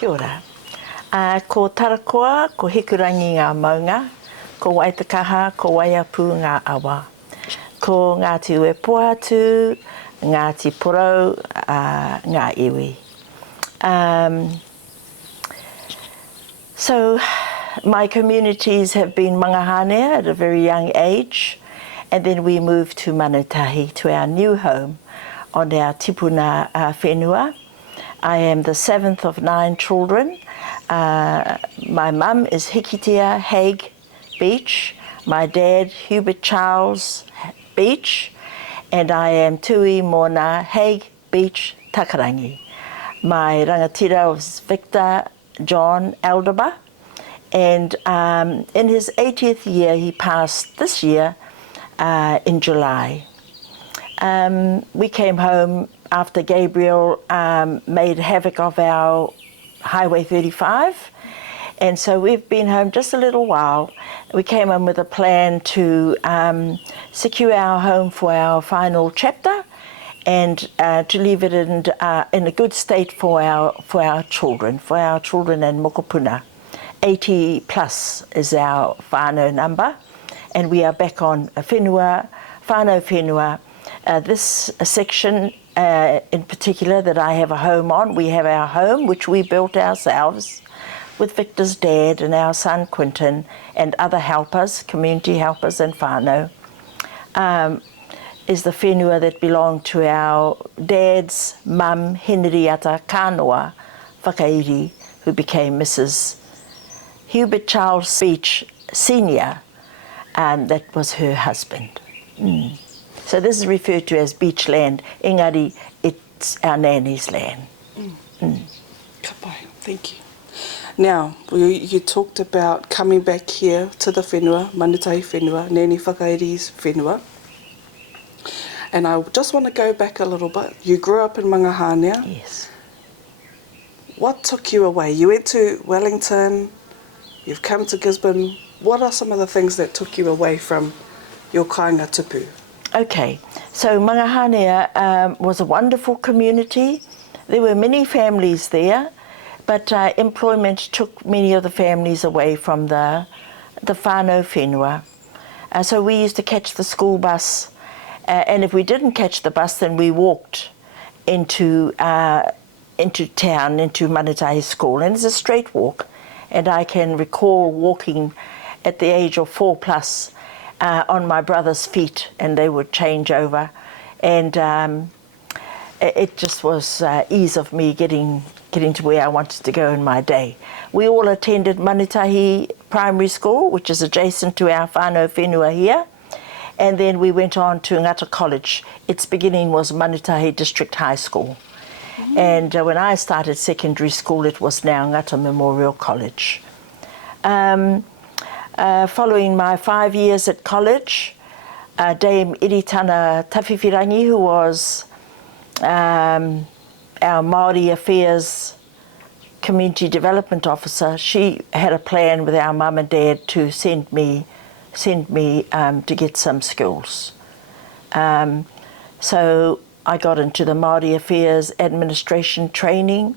Kia ora. Ko Tarakoa, ko Hikurangi ngā maunga, ko Waitakaha, ko Waiapu ngā awa. Ko Ngāti Ue Poatu, Ngāti Porou, ngā iwi. So my communities have been Mangahanea at a very young age, and then we moved to Manutahi, to our new home on our tipuna whenua. I am the 7th of 9 children. My mum is Hikitea Hague Beach, my dad Hubert Charles Beach, and I am Tui Mona Hague Beach Takarangi. My rangatira was Victor John Alderba, and in his 80th year he passed this year in July. We came home after Gabriel made havoc of our Highway 35, and so we've been home just a little while. We came home with a plan to secure our home for our final chapter and to leave it in a good state for our children and mokopuna. 80 plus is our whānau number, and we are back on whenua, whānau whenua. This section in particular that I have a home on, we have our home which we built ourselves with Victor's dad and our son Quinton and other helpers, community helpers and whānau, is the whenua that belonged to our dad's mum, Henrietta Kanoa Whakairi, who became Mrs. Hubert Charles Beach Senior, and that was her husband. So this is referred to as beach land. Engari, it's our nanny's land. Ka pai, thank you. Now, you talked about coming back here to the whenua, Manutahi whenua, Nanny Whakairi's whenua. And I just want to go back a little bit. You grew up in Mangahanea. Yes. What took you away? You went to Wellington, you've come to Gisborne. What are some of the things that took you away from your kāinga tupu? Okay, so Mangahanea was a wonderful community. There were many families there, but employment took many of the families away from the whānau whenua. So we used to catch the school bus, and if we didn't catch the bus, then we walked into town, into Manutahi School, and it's a straight walk. And I can recall walking at the age of 4 plus on my brother's feet, and they would change over, and it just was ease of me getting to where I wanted to go in my day. We all attended Manutahi Primary School, which is adjacent to our whānau whenua here, and then we went on to Ngata College. Its beginning was Manutahi District High School, and when I started secondary school, it was now Ngata Memorial College. Following my 5 years at college, Dame Iritana Tawhiwhirangi, who was our Māori Affairs Community Development Officer, she had a plan with our mum and dad to send me to get some skills. So I got into the Māori Affairs Administration Training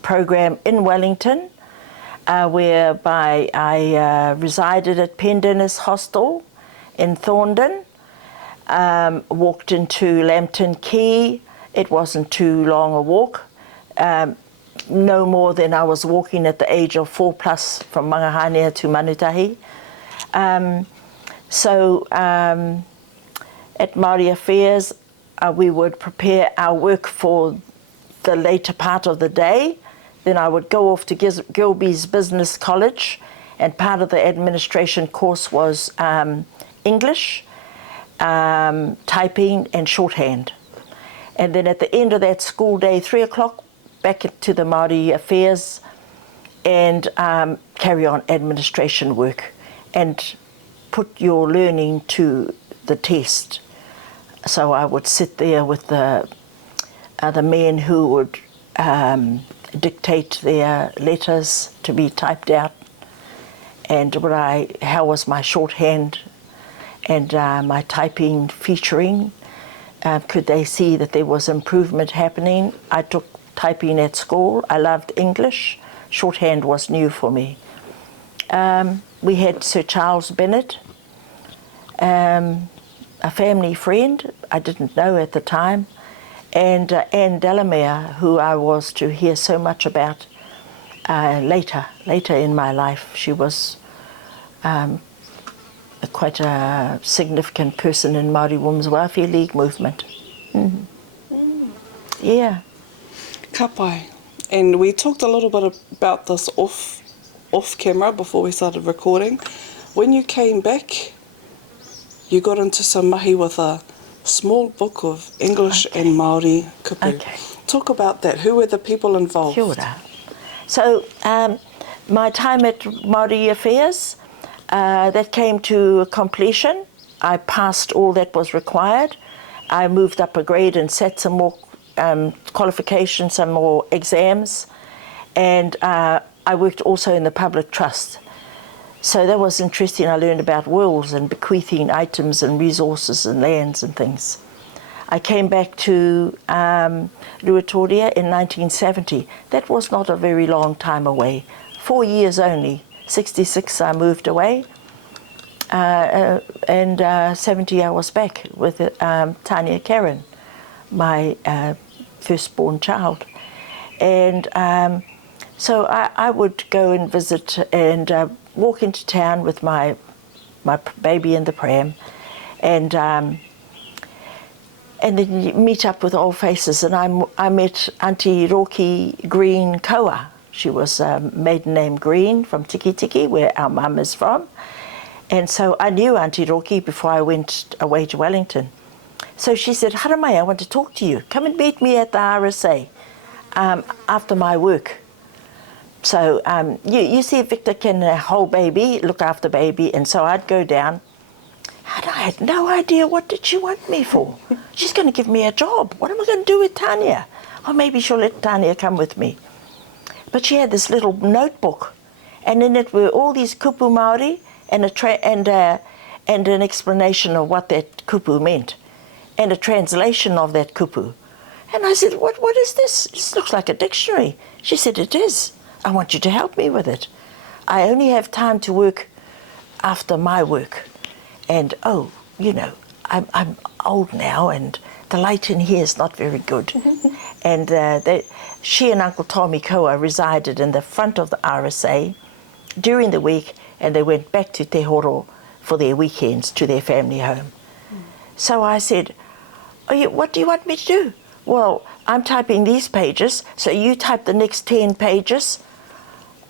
program in Wellington, whereby I resided at Pendennis Hostel in Thorndon, walked into Lambton Quay. It wasn't too long a walk, no more than I was walking at the age of 4 plus from Mangahanea to Manutahi. So at Māori Affairs, we would prepare our work for the later part of the day. Then I would go off to Gilby's Business College, and part of the administration course was English, typing and shorthand. And then at the end of that school day, 3 o'clock, back to the Māori Affairs and carry on administration work and put your learning to the test. So I would sit there with the men who would dictate their letters to be typed out, and how was my shorthand and my typing featuring. Could they see that there was improvement happening? I took typing at school. I loved English. Shorthand was new for me. We had Sir Charles Bennett, a family friend I didn't know at the time, and Anne Delamere, who I was to hear so much about later in my life. She was quite a significant person in Māori Women's Welfare League movement. Yeah. Ka pai. And we talked a little bit about this off camera before we started recording. When you came back, you got into some mahi with a small book of English and Māori kupu. Okay. Talk about that. Who were the people involved? Kia ora. So my time at Māori Affairs, that came to completion. I passed all that was required. I moved up a grade and sat some more qualifications, some more exams, and I worked also in the public trust. So that was interesting. I learned about wills and bequeathing items and resources and lands and things. I came back to Ruatoria in 1970. That was not a very long time away, 4 years only. 66 I moved away, and 70 I was back with Tanya Karen, my firstborn child. And so I would go and visit and walk into town with my baby in the pram, and then you meet up with old faces. And I met Aunty Roki Green Koa. She was maiden name Green from Tiki Tiki, where our mum is from. And so I knew Aunty Roki before I went away to Wellington. So she said, Haramai, I want to talk to you. Come and meet me at the RSA after my work. So you see, Victor can hold baby, look after baby, and so I'd go down. And I had no idea, what did she want me for? She's going to give me a job. What am I going to do with Tanya? Or maybe she'll let Tanya come with me. But she had this little notebook, and in it were all these kupu Māori and an explanation of what that kupu meant, and a translation of that kupu. And I said, what is this? This looks like a dictionary. She said, it is. I want you to help me with it. I only have time to work after my work. And I'm old now, and the light in here is not very good. And she and Uncle Tommy Koa resided in the front of the RSA during the week, and they went back to Te Horo for their weekends to their family home. So I said, what do you want me to do? Well, I'm typing these pages, so you type the next 10 pages.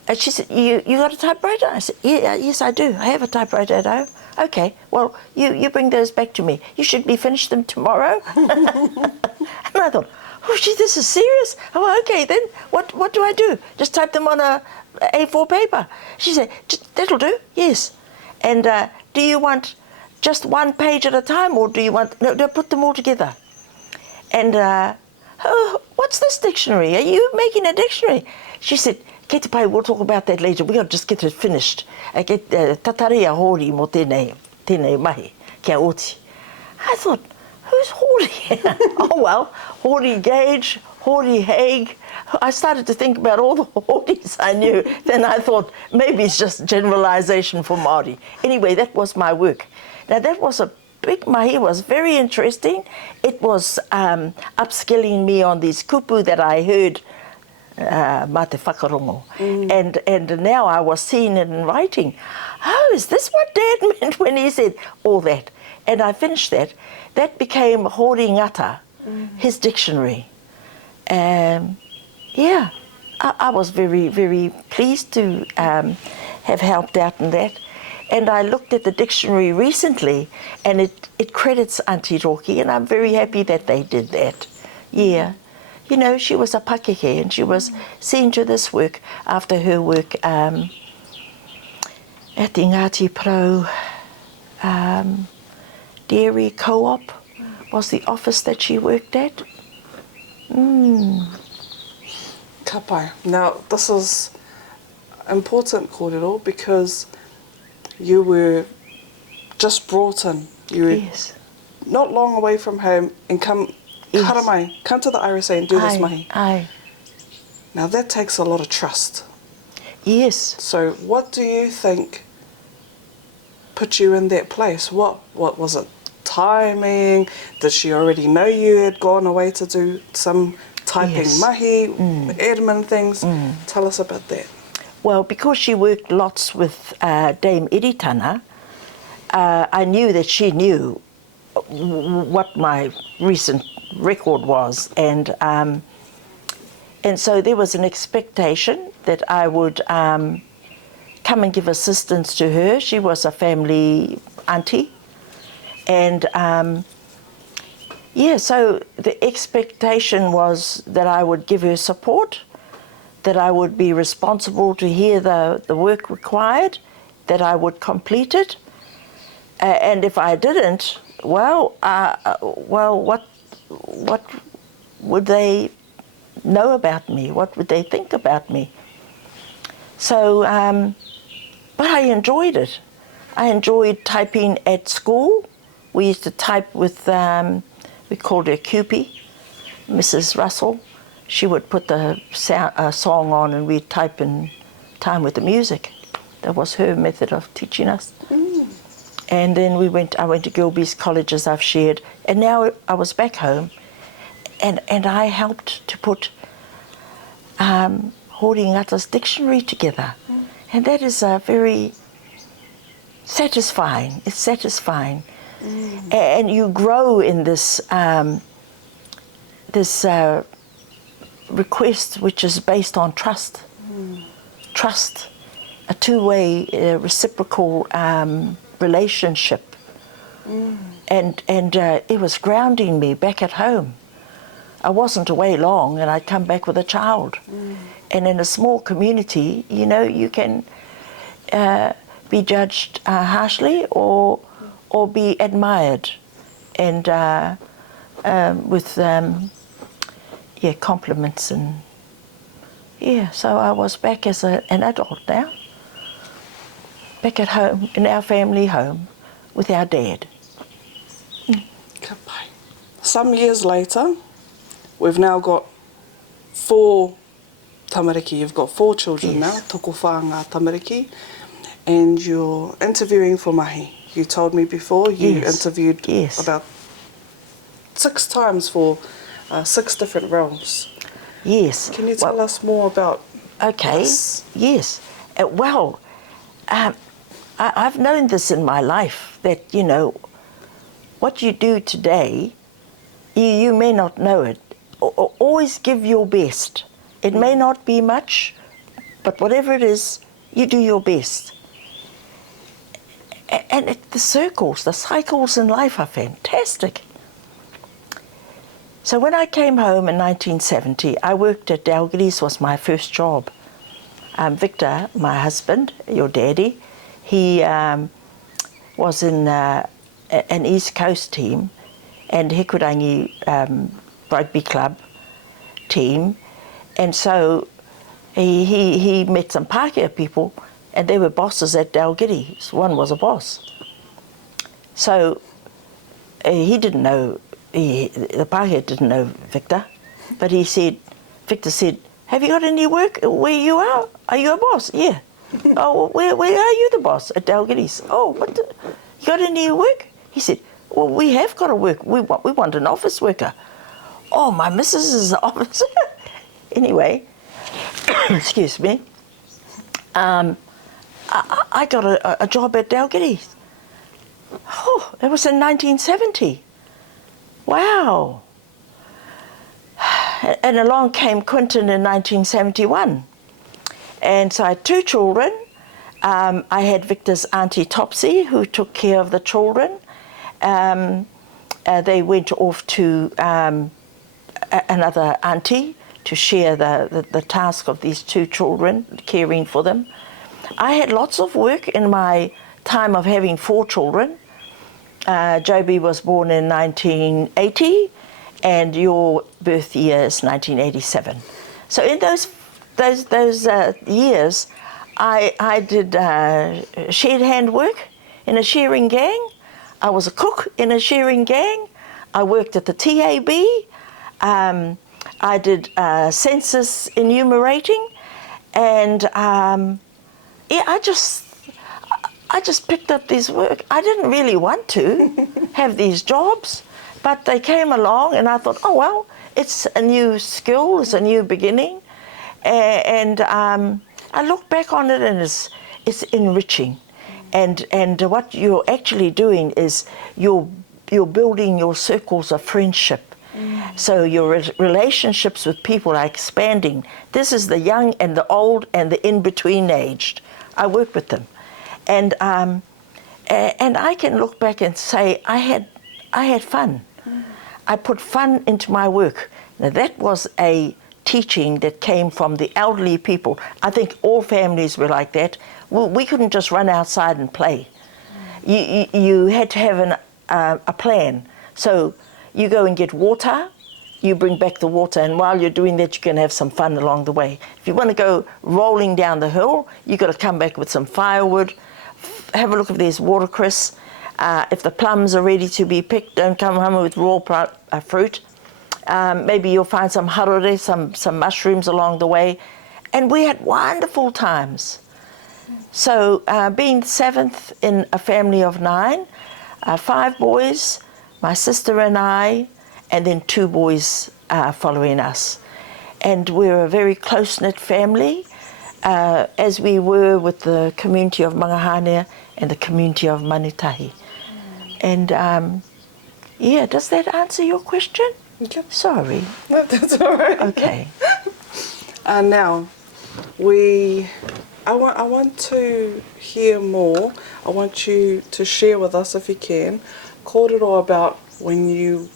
And she said, you got a typewriter? I said, yes, I do. I have a typewriter at home. Okay, well, you bring those back to me. You should be finished them tomorrow. And I thought, oh, gee, this is serious. Oh, okay, then what do I do? Just type them on a A4 paper. She said, that'll do, yes. And do you want just one page at a time, or do you want, no, put them all together? And, what's this dictionary? Are you making a dictionary? She said, Kei te pai, we'll talk about that later. We'll just get it finished. Tataria hori mo tēnei mahi, kia oti. I thought, who's Hori? Oh well, Hori Gage, Hori Haig. I started to think about all the Horis I knew. Then I thought, maybe it's just generalization for Māori. Anyway, that was my work. Now that was a big mahi, was very interesting. It was upskilling me on these kupu that I heard mā te whakarongo. And now I was seeing it in writing. Oh, is this what Dad meant when he said all that? And I finished that. That became Hori Ngata, his dictionary. Yeah, I was very, very pleased to have helped out in that. And I looked at the dictionary recently, and it credits Aunty Roki, and I'm very happy that they did that. Yeah. You know, she was a pakeke, and she was seen to this work after her work at the Ngāti Pro Dairy Co-op was the office that she worked at. Ka pai. Now, this is important, kōrero, because you were just brought in. You were not long away from home and come to the RSA and do this mahi. Aye. Now that takes a lot of trust. Yes. So what do you think put you in that place? What was it? Timing? Did she already know you had gone away to do some typing Yes. mahi, admin things? Tell us about that. Well, because she worked lots with Dame Iritana, I knew that she knew what my recent record was, and so there was an expectation that I would come and give assistance to her. She was a family auntie, and so the expectation was that I would give her support, that I would be responsible to hear the work required, that I would complete it, and if I didn't, what would they know about me? What would they think about me? So, but I enjoyed it. I enjoyed typing at school. We used to type with, we called her Cupie, Mrs. Russell. She would put the song on and we'd type in time with the music. That was her method of teaching us. And then I went to Gilbey's College, as I've shared, and now I was back home, and I helped to put Hōringata's dictionary together. And that is very satisfying. It's satisfying. And you grow in this request, which is based on trust. Trust, a two-way reciprocal relationship. And it was grounding me back at home. I wasn't away long, and I'd come back with a child. And in a small community, you can be judged harshly or be admired, and with compliments, and so I was back as an adult now, back at home in our family home with our dad. Ka pai. Some years later, we've now got 4 tamariki. You've got 4 children now, toko whānau tamariki, and you're interviewing for mahi. You told me before you interviewed about 6 times for 6 different roles. Yes. Can you tell us more about this? Yes. I've known this in my life, that, what you do today, you may not know it. Always give your best. It may not be much, but whatever it is, you do your best. And the cycles in life are fantastic. So when I came home in 1970, I worked at Dalgiddy's, was my first job. Victor, my husband, your daddy, he was in an East Coast team and Hikurangi rugby club team, and so he met some Pākehā people, and they were bosses at Dalgiddy's. One was a boss. So he didn't know, the Pākehā didn't know Victor, but Victor said, "Have you got any work where you are? Are you a boss?" "Yeah." "Oh, where are you the boss?" "At Dalgiddy's." "Oh, you got any work?" He said, "Well, we have got to work. We want an office worker." "Oh, my missus is an office." Anyway, excuse me. I got a job at Dalgiddy's. Oh, it was in 1970. Wow. And along came Quentin in 1971. And so I had 2 children. I had Victor's Aunty Topsy, who took care of the children. They went off to another auntie to share the task of these 2 children, caring for them. I had lots of work in my time of having 4 children. Joby was born in 1980, and your birth year is 1987. So in those years, I did shared hand work in a shearing gang. I was a cook in a shearing gang. I worked at the TAB. I did census enumerating, and yeah, I just picked up this work. I didn't really want to have these jobs, but they came along, and I thought, oh well, it's a new skill, it's a new beginning, and I look back on it, and it's enriching, and what you're actually doing is you're building your circles of friendship. So your relationships with people are expanding. This is the young and the old and the in-between aged. I work with them, and I can look back and say I had fun. I put fun into my work. Now that was a teaching that came from the elderly people. I think all families were like that. We couldn't just run outside and play. You had to have a plan. So you go and get water, you bring back the water, and while you're doing that, you can have some fun along the way. If you want to go rolling down the hill, you've got to come back with some firewood, have a look if there's watercress. If the plums are ready to be picked, don't come home with raw fruit. Maybe you'll find some harore, some mushrooms along the way. And we had wonderful times. So being seventh in a family of 9, 5 boys, my sister and I, and then 2 boys following us. And we're a very close-knit family, as we were with the community of Mangahanea and the community of Manutahi. And yeah, does that answer your question? Okay. Sorry. No, that's all right. Okay. Now, I want to hear more. I want you to share with us, if you can, kōrero about when you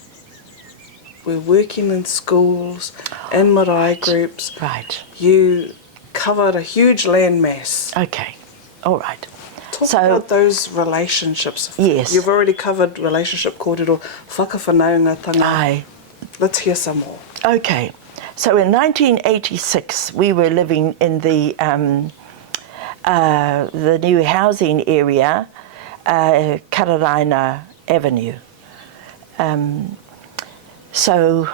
were working in schools, in marae groups. Right. You covered a huge landmass. Okay. All right. Talk about those relationships. Yes. You've already covered relationship kōrero, whakawhanaungatanga. Aye. Let's hear some more. Okay. So in 1986, we were living in the new housing area, Kararaina Avenue. So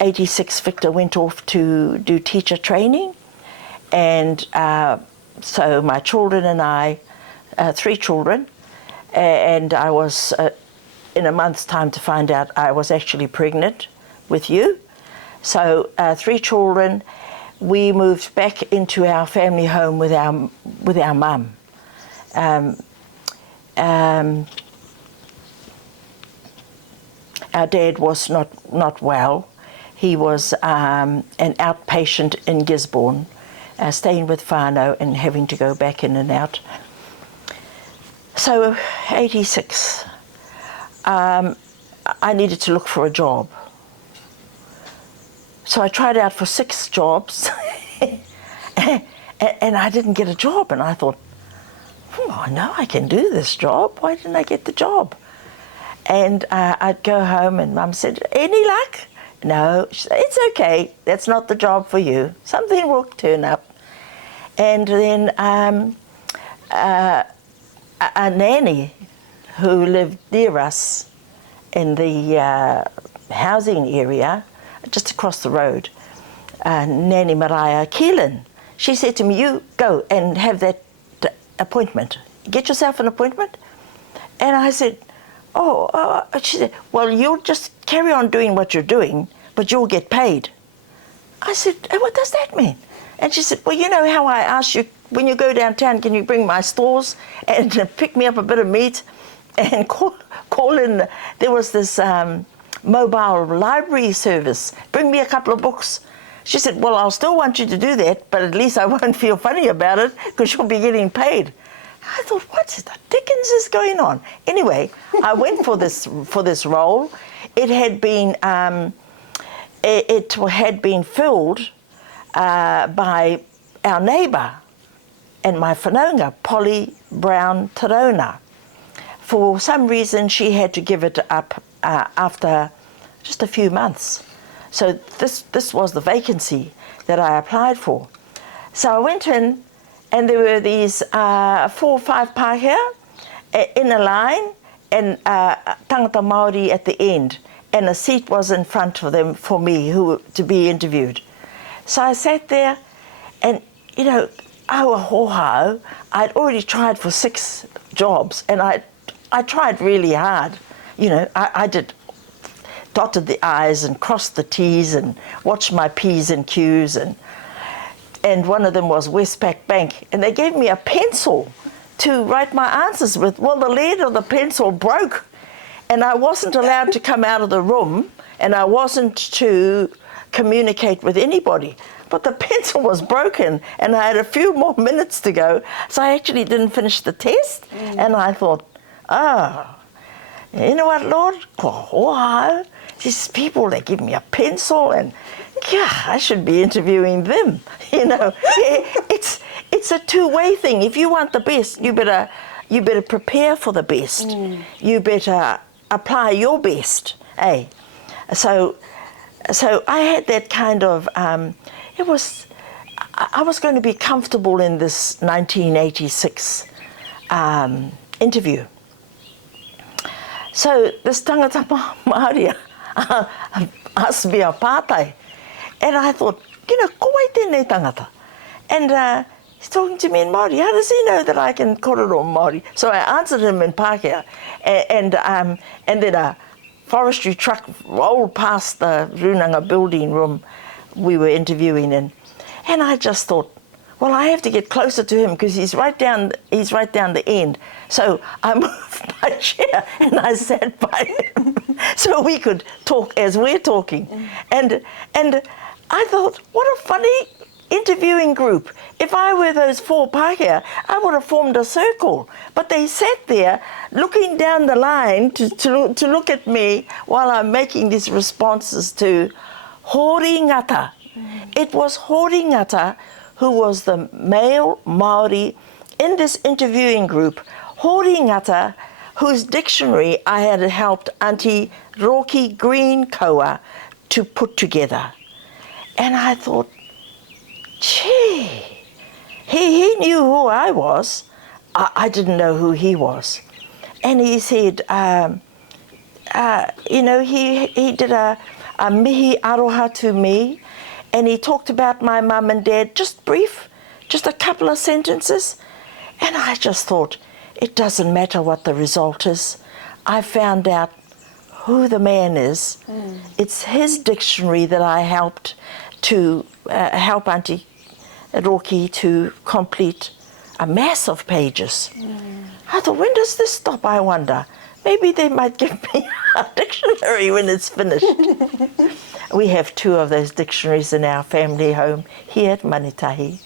86, Victor went off to do teacher training, and so my children and I, 3 children, and I was in a month's time to find out I was actually pregnant with you. So 3 children, we moved back into our family home with our mum. Our dad was not well. He was an outpatient in Gisborne, staying with whānau and having to go back in and out. So 86, I needed to look for a job. So I tried out for 6 jobs and I didn't get a job, and I thought, oh, no, I can do this job. Why didn't I get the job? And I'd go home and Mum said, any luck? No. She said, it's okay. That's not the job for you. Something will turn up. And then a nanny who lived near us in the housing area, just across the road, Nanny Mariah Keelan, she said to me, you go and have that appointment. Get yourself an appointment. And I said, she said, well, you'll just carry on doing what you're doing, but you'll get paid. I said, what does that mean? And she said, well, you know how I asked you, when you go downtown, can you bring my stores and pick me up a bit of meat and call in, there was this mobile library service, bring me a couple of books. She said, well, I'll still want you to do that, but at least I won't feel funny about it because you'll be getting paid. I thought, what the dickens is going on? Anyway, I went for this role. It had been filled by our neighbour and my whanaunga, Polly Brown Tarona. For some reason, she had to give it up after just a few months. So this was the vacancy that I applied for. So I went in, and there were these 4 or 5 pākehā in a line, and tangata Māori at the end. and a seat was in front of them for me to be interviewed. So I sat there, and you know, aua I'd already tried for 6 jobs, and I tried really hard. You know, I dotted the I's and crossed the T's and watched my P's and Q's, and one of them was Westpac Bank, and they gave me a pencil to write my answers with. Well, the lead of the pencil broke, and I wasn't allowed to come out of the room, and I wasn't to communicate with anybody. But the pencil was broken, and I had a few more minutes to go, so I actually didn't finish the test. And I thought, you know what, Lord? Wow, these people, they give me a pencil, and yeah, I should be interviewing them. You know, it's a two-way thing. If you want the best, you better prepare for the best. You better apply your best. So I had that kind of. I was going to be comfortable in this 1986 interview. So this tangata Māori asked me a pātai, and I thought, you know, ko wai tēnei tangata. And he's talking to me in Māori. How does he know that I can korero Māori? So I answered him in Pākehā, and then a forestry truck rolled past the Runanga building room we were interviewing in, and I just thought, well, I have to get closer to him because he's right down the end. So I moved my chair and I sat by him so we could talk as we're talking. And I thought, what a funny interviewing group. If I were those 4 Pākehā, I would have formed a circle. But they sat there looking down the line to look at me while I'm making these responses to Hori Ngata. It was Hori Ngata who was the male Māori in this interviewing group. Hori Ngata, whose dictionary I had helped Aunty Roki Green Koa to put together. And I thought, gee, he knew who I was. I didn't know who he was. And he said, you know, he did a mihi aroha to me, and he talked about my mum and dad, just brief, just a couple of sentences. And I just thought, it doesn't matter what the result is. I found out who the man is. It's his dictionary that I helped to help Aunty Roki to complete a mass of pages. I thought, when does this stop, I wonder? Maybe they might give me a dictionary when it's finished. We have 2 of those dictionaries in our family home here at Manutahi.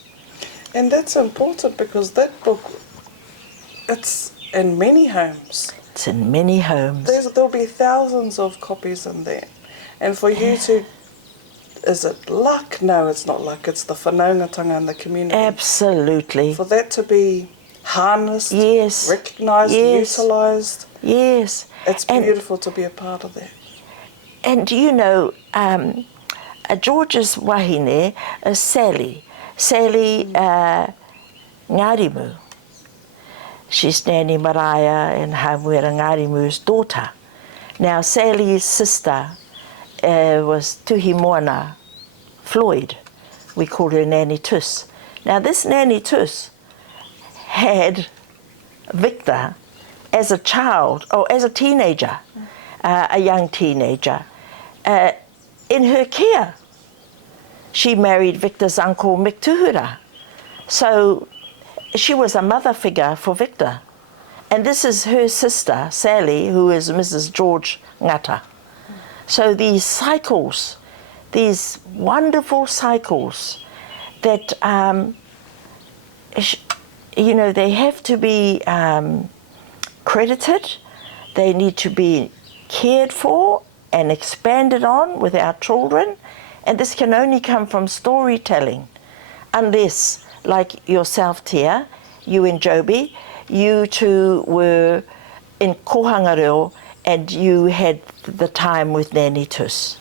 And that's important because that book, it's in many homes. It's in many homes. There'll be thousands of copies in there. And for you to, is it luck? No, it's not luck. It's the whanaungatanga in the community. Absolutely. For that to be harnessed, yes, recognised, yes, utilised. Yes. It's beautiful to be a part of that. And you know, George's wahine, Sally Ngarimu. She's Nanny Mariah and Hamuera Ngarimu's daughter. Now Sally's sister was Tuhi Moana Floyd. We called her Nanny Tus. Now this Nanny Tus had Victor as a child, or as a teenager, a young teenager, in her care. She married Victor's uncle Mick Tuhura. So she was a mother figure for Victor. And this is her sister, Sally, who is Mrs. George Ngata. So these cycles, these wonderful cycles that, you know, they have to be credited, they need to be cared for and expanded on with our children, and this can only come from storytelling, unless, like yourself, Tia, you and Joby, you two were in kohangareo and you had the time with Nanny Tus.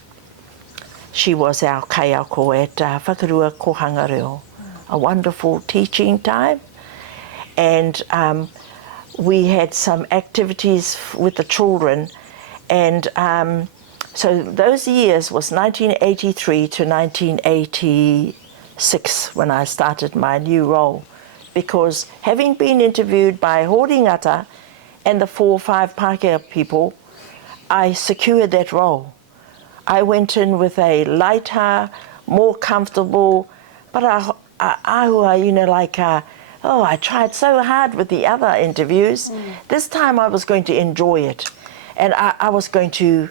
She was our kaiako at Whakarua kohangareo, a wonderful teaching time, and we had some activities with the children, and So those years was 1983 to 1986 when I started my new role, because having been interviewed by Horingata and the 4 or 5 Pākehā people, I secured that role. I went in with a lighter, more comfortable, but ahua, you know, like, I tried so hard with the other interviews. This time I was going to enjoy it, and I was going to,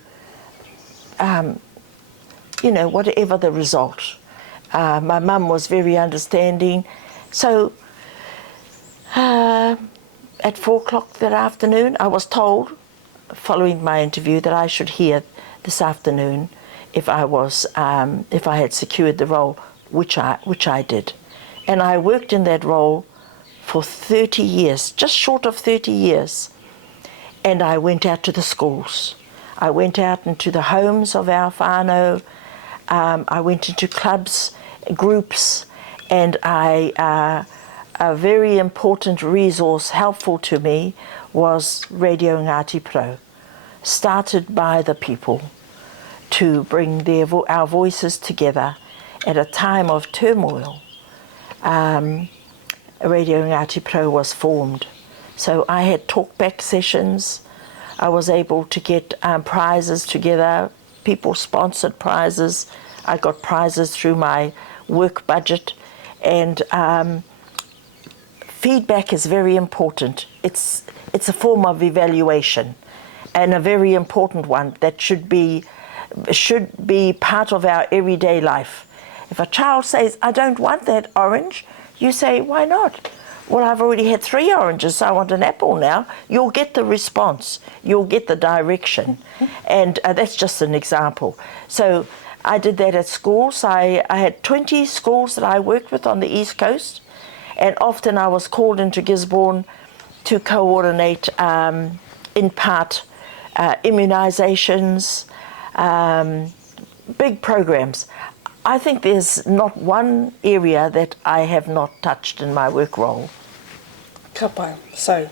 you know, whatever the result. My mum was very understanding. So at 4 o'clock that afternoon, I was told, following my interview, that I should hear this afternoon if I had secured the role, which I did. And I worked in that role for 30 years, just short of 30 years. And I went out to the schools. I went out into the homes of our whānau. I went into clubs, groups, and a very important resource helpful to me was Radio Ngāti Pro, started by the people to bring our voices together at a time of turmoil. Radio Ngāti Pro was formed. So I had talkback sessions. I was able to get prizes together. People sponsored prizes. I got prizes through my work budget. And feedback is very important. It's a form of evaluation, and a very important one that should be part of our everyday life. If a child says, I don't want that orange, you say, why not? Well, I've already had 3 oranges, so I want an apple now. You'll get the response. You'll get the direction. And that's just an example. So I did that at schools. I had 20 schools that I worked with on the East Coast, and often I was called into Gisborne to coordinate, in part, immunisations, big programs. I think there's not one area that I have not touched in my work role. Ka pai. So,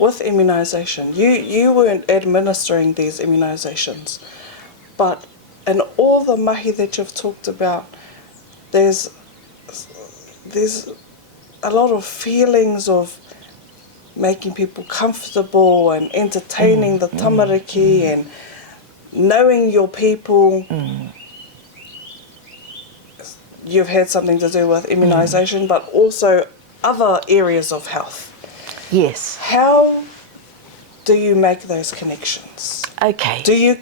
with immunisation, you weren't administering these immunisations, but in all the mahi that you've talked about, there's a lot of feelings of making people comfortable and entertaining the tamariki and knowing your people. You've had something to do with immunisation, but also other areas of health. Yes. How do you make those connections? Okay. Do you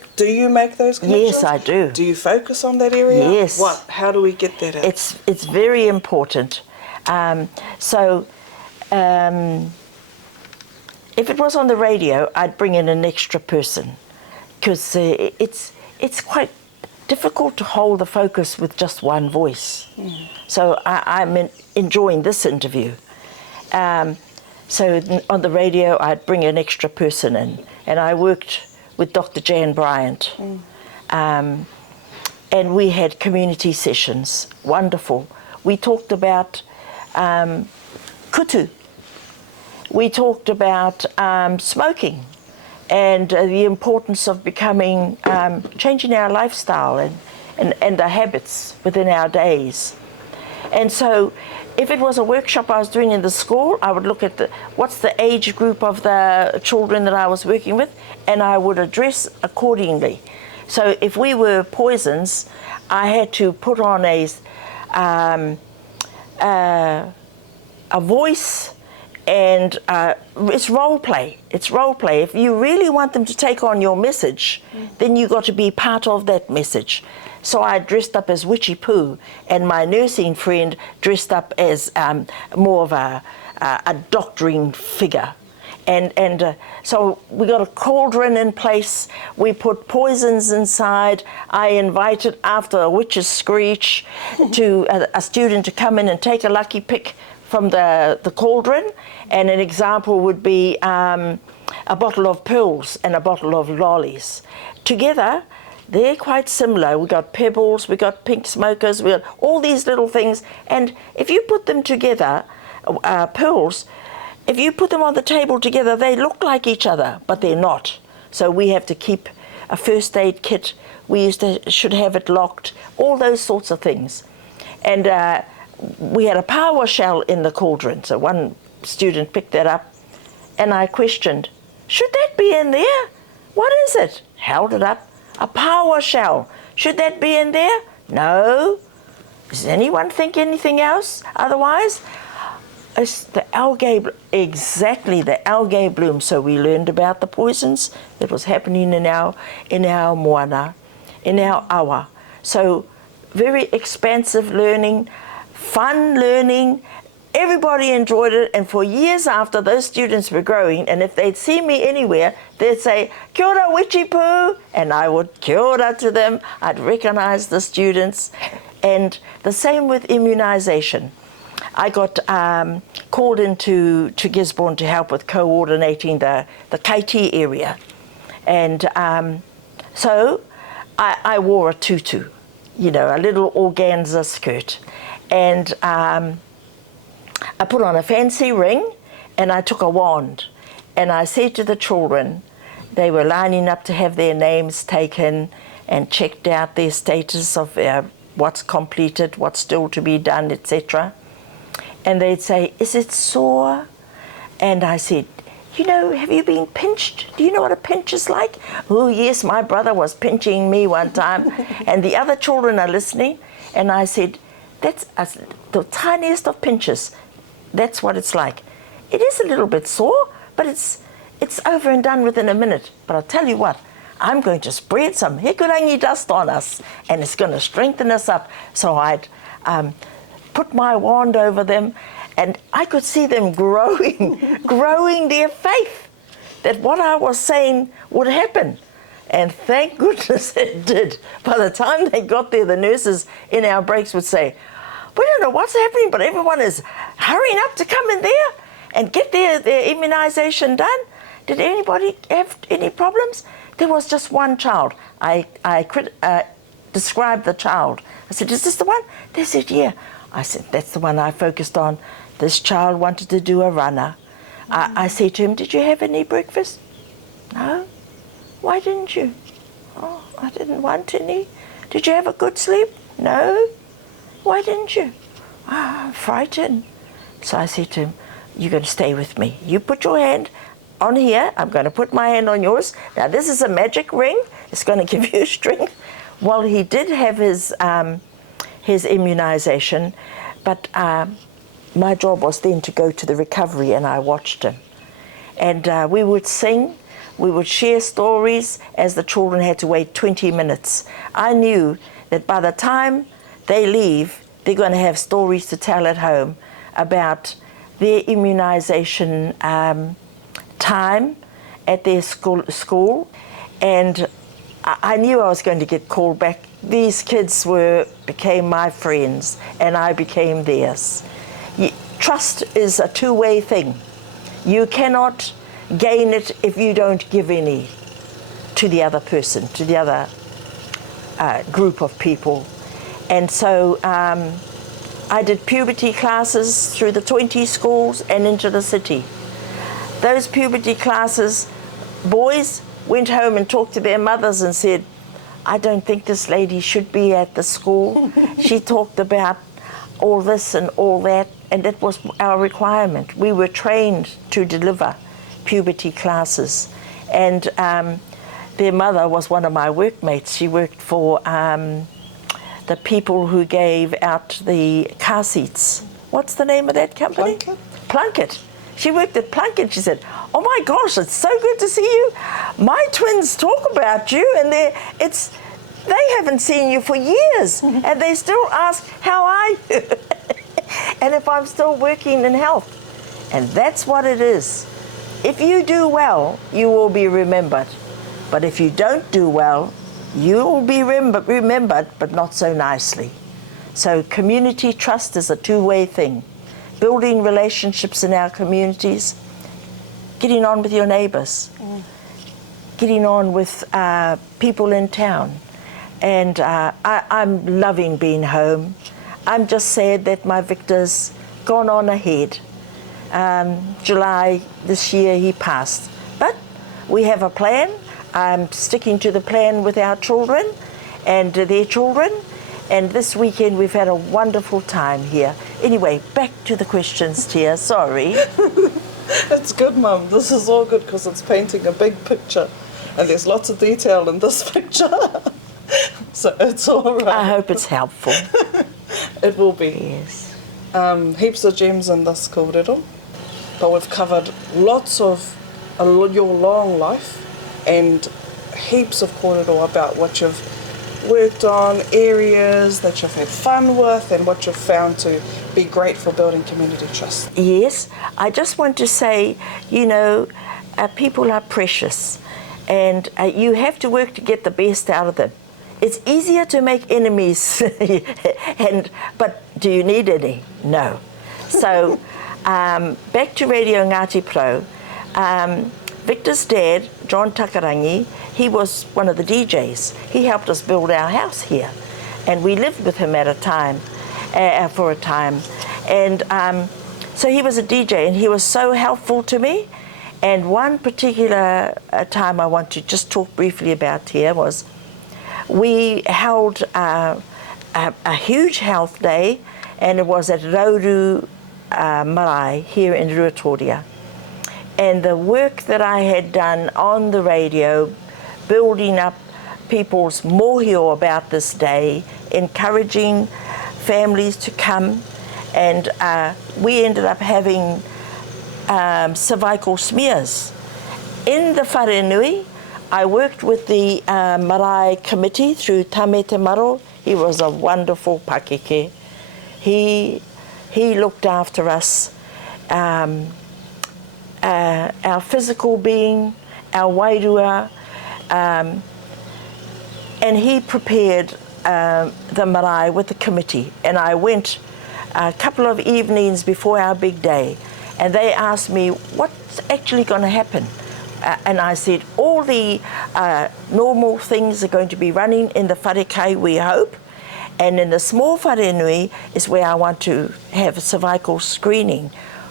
make those connections? Yes, I do. Do you focus on that area? Yes. How do we get that out? It's very important. If it was on the radio, I'd bring in an extra person, because it's quite difficult to hold the focus with just one voice. So I'm enjoying this interview. So on the radio, I'd bring an extra person in, and I worked with Dr. Jan Bryant. And we had community sessions, wonderful. We talked about kutu. We talked about smoking, and the importance of becoming, changing our lifestyle and the habits within our days. And so if it was a workshop I was doing in the school, I would look at what's the age group of the children that I was working with, and I would address accordingly. So if we were poisons, I had to put on a voice, and it's role play. It's role play. If you really want them to take on your message, then you got to be part of that message. So I dressed up as Witchy Pooh, and my nursing friend dressed up as more of a doctoring figure. And so we got a cauldron in place. We put poisons inside. I invited, after a witch's screech, to a student to come in and take a lucky pick from the cauldron. And an example would be a bottle of pearls and a bottle of lollies. Together, they're quite similar. We got pebbles, we got pink smokers, we got all these little things. And if you put them together, pearls, if you put them on the table together, they look like each other, but they're not. So we have to keep a first aid kit. We should have it locked, all those sorts of things. And we had a power shell in the cauldron, so one student picked that up, and I questioned, should that be in there? What is it? Held it up, a power shell. Should that be in there? No. Does anyone think anything else otherwise? It's the algae, exactly, the algae bloom. So we learned about the poisons that was happening in our moana, in our awa. So very expansive learning, fun learning. Everybody enjoyed it, and for years after, those students were growing, and if they'd see me anywhere, they'd say, "Kia ora, Wichipu," and I would kia ora to them. I'd recognize the students. And the same with immunisation. I got called into Gisborne to help with coordinating the Kaiti area. And so I wore a tutu, you know, a little organza skirt. And I put on a fancy ring, and I took a wand. And I said to the children, they were lining up to have their names taken and checked out their status of what's completed, what's still to be done, etc. And they'd say, "Is it sore?" And I said, "You know, have you been pinched? Do you know what a pinch is like?" "Oh, yes, my brother was pinching me one time." And the other children are listening. And I said, "That's the tiniest of pinches. That's what it's like. It is a little bit sore, but it's over and done within a minute. But I'll tell you what, I'm going to spread some hikurangi dust on us, and it's going to strengthen us up." So I'd put my wand over them, and I could see them growing their faith that what I was saying would happen. And thank goodness it did. By the time they got there, the nurses in our breaks would say, "We don't know what's happening, but everyone is hurrying up to come in there and get their immunisation done." Did anybody have any problems? There was just one child. I described the child. I said, "Is this the one?" They said, "Yeah." I said, "That's the one I focused on. This child wanted to do a runner." I said to him, "Did you have any breakfast?" "No." "Why didn't you?" "Oh, I didn't want any." "Did you have a good sleep?" "No." "Why didn't you?" "Oh, I'm frightened." So I said to him, "You're going to stay with me. You put your hand on here. I'm going to put my hand on yours. Now this is a magic ring. It's going to give you strength." Well, he did have his immunisation, but my job was then to go to the recovery, and I watched him. And we would sing, we would share stories as the children had to wait 20 minutes. I knew that by the time they leave, they're going to have stories to tell at home about their immunisation time at their school. And I knew I was going to get called back. These kids became my friends, and I became theirs. Trust is a two-way thing. You cannot gain it if you don't give any to the other person, to the other group of people. And so I did puberty classes through the 20 schools and into the city. Those puberty classes, boys went home and talked to their mothers and said, "I don't think this lady should be at the school. She talked about all this and all that," and that was our requirement. We were trained to deliver puberty classes. And their mother was one of my workmates. She worked for the people who gave out the car seats. What's the name of that company? Plunkett. She worked at Plunkett. She said, "Oh my gosh, it's so good to see you. My twins talk about you, and they haven't seen you for years, and they still ask, 'How are you?' and if I'm still working in health." And that's what it is. If you do well, you will be remembered. But if you don't do well, you will be remembered, but not so nicely. So community trust is a two-way thing. Building relationships in our communities, getting on with your neighbours, getting on with people in town. And I'm loving being home. I'm just sad that my Victor's gone on ahead. July this year he passed. But we have a plan. I'm sticking to the plan with our children and their children. And this weekend we've had a wonderful time here. Anyway, back to the questions, Tia. Sorry. It's good, Mum. This is all good because it's painting a big picture. And there's lots of detail in this picture. So it's all right. I hope it's helpful. It will be. Yes. Heaps of gems in this kōrero. But we've covered lots of your long life and heaps of kōrero about what you've worked on, areas that you've had fun with and what you've found to be great for building community trust. Yes, I just want to say, you know, people are precious and you have to work to get the best out of them. It's easier to make enemies, but do you need any? No. So back to Radio Ngāti Pro. Victor's dad, John Takarangi, he was one of the DJs. He helped us build our house here. And we lived with him at a time, for a time. And so he was a DJ and he was so helpful to me. And one particular time I want to just talk briefly about here was we held a huge health day, and it was at Rauru Marae here in Ruatoria. And the work that I had done on the radio, building up people's mōhio about this day, encouraging families to come, and we ended up having cervical smears. In the wharenui, I worked with the marae committee through Tame Te Maro. He was a wonderful pakeke. He looked after us. Our physical being, our wairua, and he prepared the marae with the committee. And I went a couple of evenings before our big day, and they asked me, what's actually going to happen? And I said, all the normal things are going to be running in the wharekai, we hope, and in the small wharenui is where I want to have cervical screening.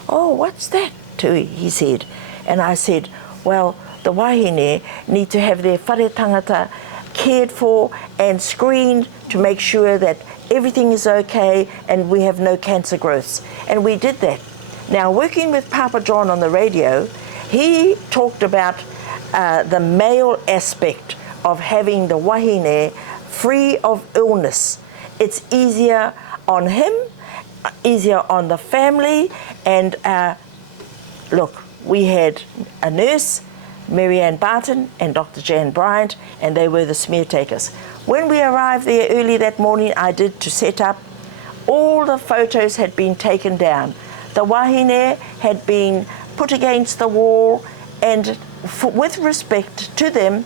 Oh, what's that? He said. And I said, well, the wahine need to have their whare tangata cared for and screened to make sure that everything is okay and we have no cancer growths. And we did that. Now, working with Papa John on the radio, he talked about the male aspect of having the wahine free of illness. It's easier on him, easier on the family, and look, we had a nurse, Mary Ann Barton, and Dr. Jan Bryant, and they were the smear takers. When we arrived there early that morning, I did to set up. All the photos had been taken down. The wahine had been put against the wall, and with respect to them,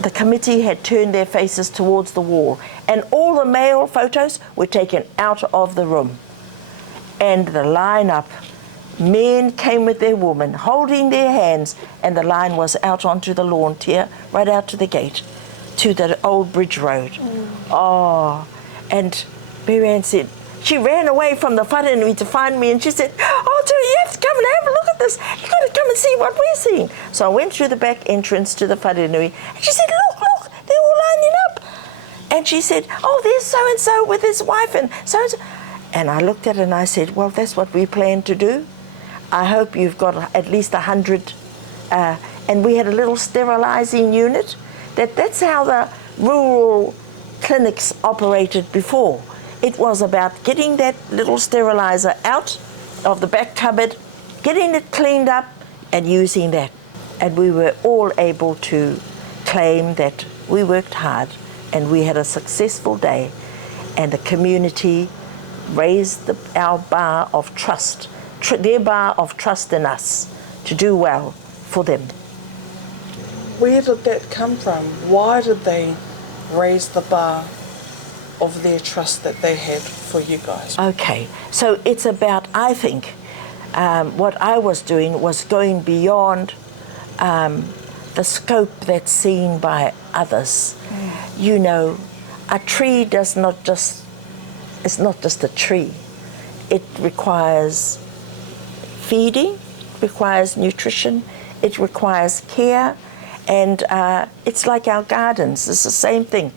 the committee had turned their faces towards the wall. And all the male photos were taken out of the room. And the lineup, men came with their women, holding their hands, and the line was out onto the lawn here, right out to the gate, to the old bridge road. Oh, and Mary Ann said, she ran away from the wharenui to find me, and she said, oh, Tui, you have to come and have a look at this. You've got to come and see what we're seeing. So I went through the back entrance to the wharenui, and she said, look, they're all lining up. And she said, oh, there's so-and-so with his wife, and so-and-so. And I looked at it and I said, well, that's what we plan to do. I hope you've got at least 100. And we had a little sterilising unit. That's how the rural clinics operated before. It was about getting that little steriliser out of the back cupboard, getting it cleaned up, and using that. And we were all able to claim that we worked hard and we had a successful day, and the community raised our bar of trust, their bar of trust in us to do well for them. Where did that come from? Why did they raise the bar of their trust that they had for you guys? Okay, so it's about, I think, what I was doing was going beyond the scope that's seen by others. You know, a tree it's not just a tree. It requires feeding, requires nutrition, it requires care, And it's like our gardens, it's the same thing.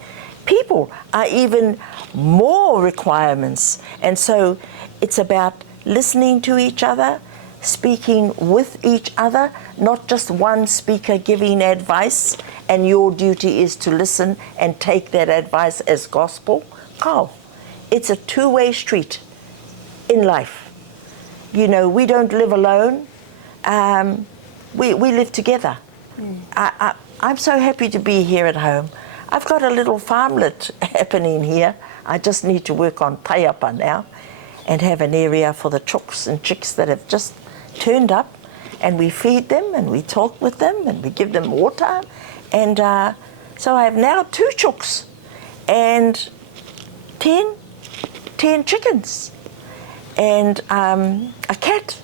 People are even more requirements. And so it's about listening to each other, speaking with each other, not just one speaker giving advice and your duty is to listen and take that advice as gospel. Oh, it's a two-way street in life. You know, we don't live alone, we live together. I'm so happy to be here at home. I've got a little farmlet happening here. I just need to work on taiapa now and have an area for the chooks and chicks that have just turned up, and we feed them and we talk with them and we give them water. And so I have now 2 chooks and 10 chickens and a cat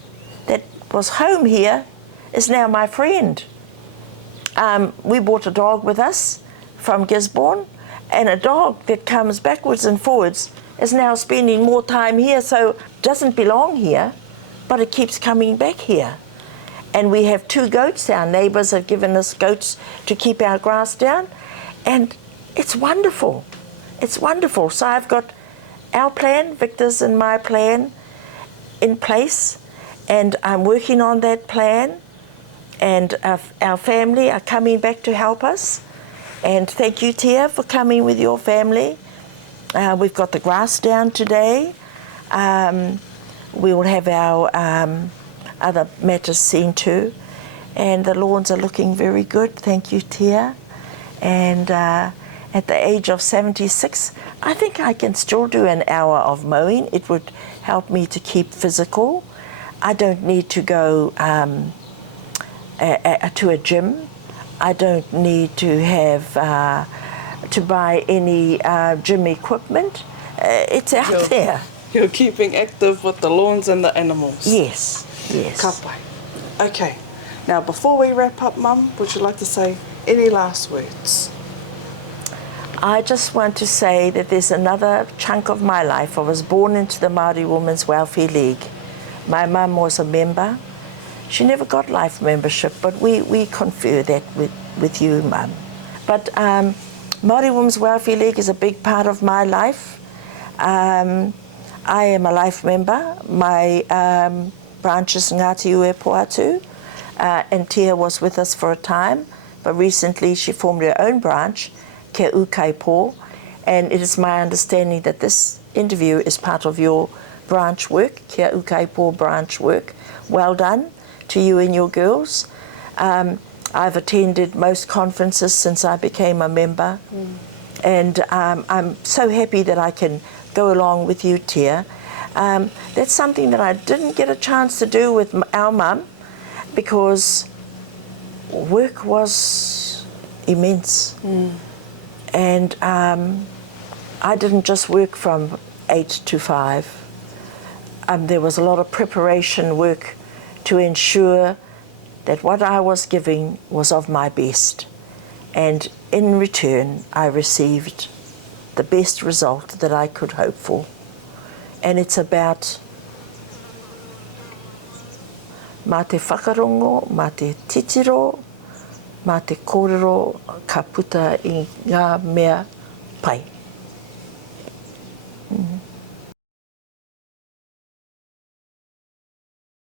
that was home here is now my friend. We bought a dog with us from Gisborne, and a dog that comes backwards and forwards is now spending more time here, so doesn't belong here, but it keeps coming back here. And we have 2 goats. Our neighbours have given us goats to keep our grass down, and it's wonderful. It's wonderful. So I've got our plan, Victor's and my plan, in place, and I'm working on that plan, and our family are coming back to help us. And thank you, Tia, for coming with your family. We've got the grass down today. We will have our other matters seen to, and the lawns are looking very good. Thank you, Tia. And at the age of 76, I think I can still do an hour of mowing. It would help me to keep physical. I don't need to go to a gym. I don't need to have to buy any gym equipment. It's out there. You're keeping active with the lawns and the animals. Yes, yes. Ka pai. Okay, now before we wrap up, Mum, would you like to say any last words? I just want to say that there's another chunk of my life. I was born into the Māori Women's Welfare League. My mum was a member. She never got life membership, but we confer that with you, Mum. But Māori Women's Welfare League is a big part of my life. I am a life member. My branch is Ngāti Ue Poatu, and Tia was with us for a time, but recently she formed her own branch, Ke Ukaipo, and it is my understanding that this interview is part of your branch work, Ke Ukaipo branch work. Well done to you and your girls. I've attended most conferences since I became a member, and I'm so happy that I can go along with you, Tia. That's something that I didn't get a chance to do with our mum because work was immense. And I didn't just work from 8 to 5. There was a lot of preparation work to ensure that what I was giving was of my best. And in return, I received the best result that I could hope for. And it's about mā te whakarongo, mā te titiro, mā te kōrero, ka puta I ngā mea pai.